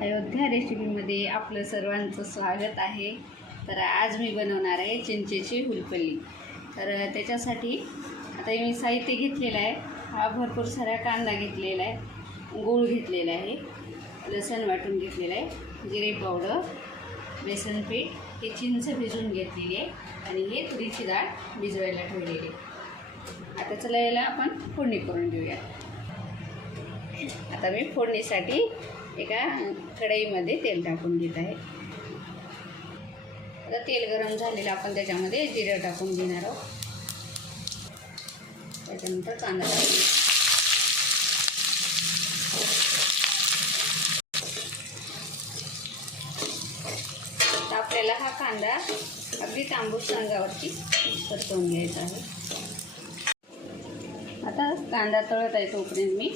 अयोध्या रेसिपीमध्ये आपलं सर्वांचं स्वागत आहे। तर आज मी बनवणार आहे चिंचेची हुलपल्ली। तर त्याच्यासाठी आता मी साहित्य घेतलेलं आहे। हा भरपूर सारा कांदा घेतलेला आहे, गूळ घेतलेला आहे, लसूण वाटून घेतलेला आहे, जिरे पावडर, बेसन पीठ, हे चिंच भिजवून घेतलेली आहे आणि हे तुरीची डाळ भिजवायला ठेवलेली आहे। आता चला याला आपण फोडणी करून देऊया। आता मी फोडणीसाठी एका कढईमध्ये तेल टाकून घेत आहे। आता तेल गरम झालेलं आपण त्याच्यामध्ये जिरे टाकून घेणार आहोत। त्याच्यानंतर कांदा टाकून आपल्याला हा कांदा अगदी तांबूस रंगावरती परतवून घ्यायचा आहे। आता कांदा तळत आहे तोपर्यंत मी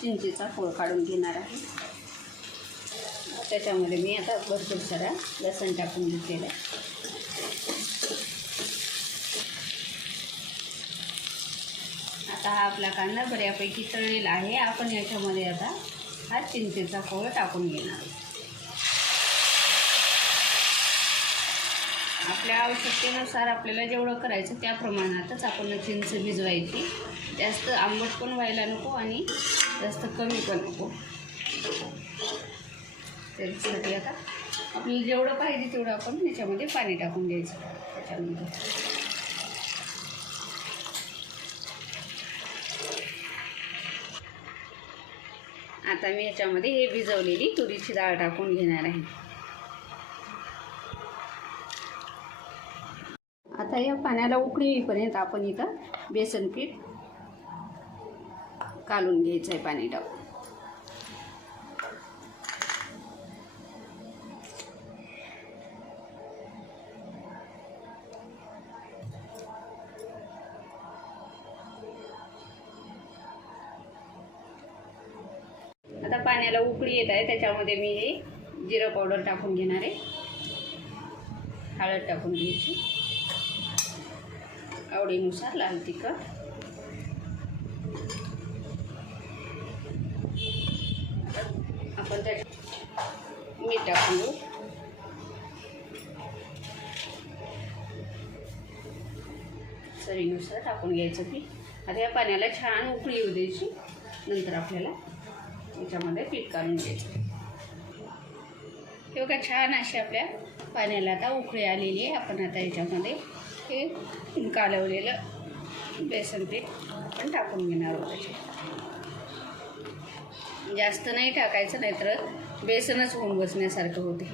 चिंचेचा फोड काढून घेणार आहे। त्याच्यामध्ये मी आता भरपूर सारा लसूण टाकून घेतलेला आहे। आता हा आपला कांदा बऱ्यापैकी तळलेला आहे। आपण याच्यामध्ये आता हा चिंचेचा फोड टाकून घेणार आहोत। आपल्या आवश्यकतेनुसार आपल्याला जेवढं करायचं त्या प्रमाणातच आपण चिंच भिजवायची। जास्त आंबट पण व्हायला नको आणि जास्त कमी पण नको। त्याच्यासाठी आता आपल्याला जेवढं पाहिजे तेवढं आपण याच्यामध्ये पाणी टाकून द्यायचं। त्याच्यामध्ये आता मी याच्यामध्ये हे भिजवलेली तुरीची डाळ टाकून घेणार आहे। आता या पाण्याला उकळी येईपर्यंत आपण इथं बेसन पीठ कालून घ्यायचं आहे पाणी टाकून। आता पाण्याला उकळी येत आहे, त्याच्यामध्ये मी हे जिरं पावडर टाकून घेणार आहे, हळद टाकून घ्यायची, आवडीनुसार लाल तिखट, आपण त्यात मीठ टाकून घेऊ, चवीनुसार टाकून घ्यायचं पीठ। आता या पाण्याला छान उकळी येऊ द्यायची, नंतर आपल्याला याच्यामध्ये पीठ काढून घ्यायचं। हे बघा छान अशी आपल्या पाण्याला आता उकळी आलेली आहे। आपण आता याच्यामध्ये हे कालवलेलं बेसन पीठ आपण टाकून घेणार आहोत। जास्त नाही टाकायचं, नाहीतर बेसनच होऊन बसण्यासारखं होते।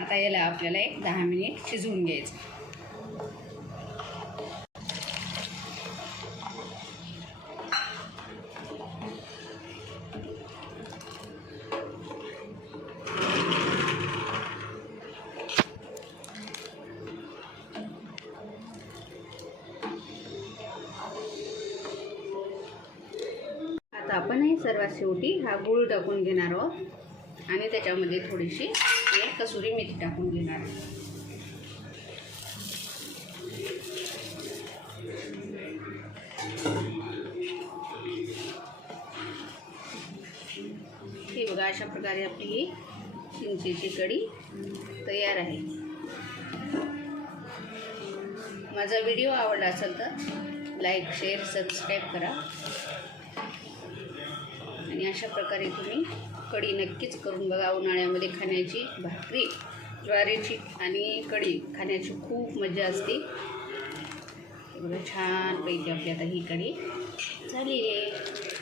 आता याला आपल्याला एक 10 मिनिट शिजवून घ्यायचं। आता आपण हे सर्वात शेवटी हा गूळ टाकून घेणार आहोत आणि त्याच्यामध्ये थोडीशी कसुरी मेथी टाकून घेणार आहे। हे बघा अशा प्रकारे आपली ही चिंचेची कढी तयार आहे। माझा व्हिडिओ आवडला असेल तर लाईक, शेअर, सबस्क्राईब करा आणि अशा प्रकारे तुम्ही कढी नक्कीच करून बघा। उन्हाळ्यामध्ये खाण्याची भाकरी ज्वारीची आणि कढी खाण्याची खूप मजा असते। छानपैकी आपली आता ही कढी झाली आहे।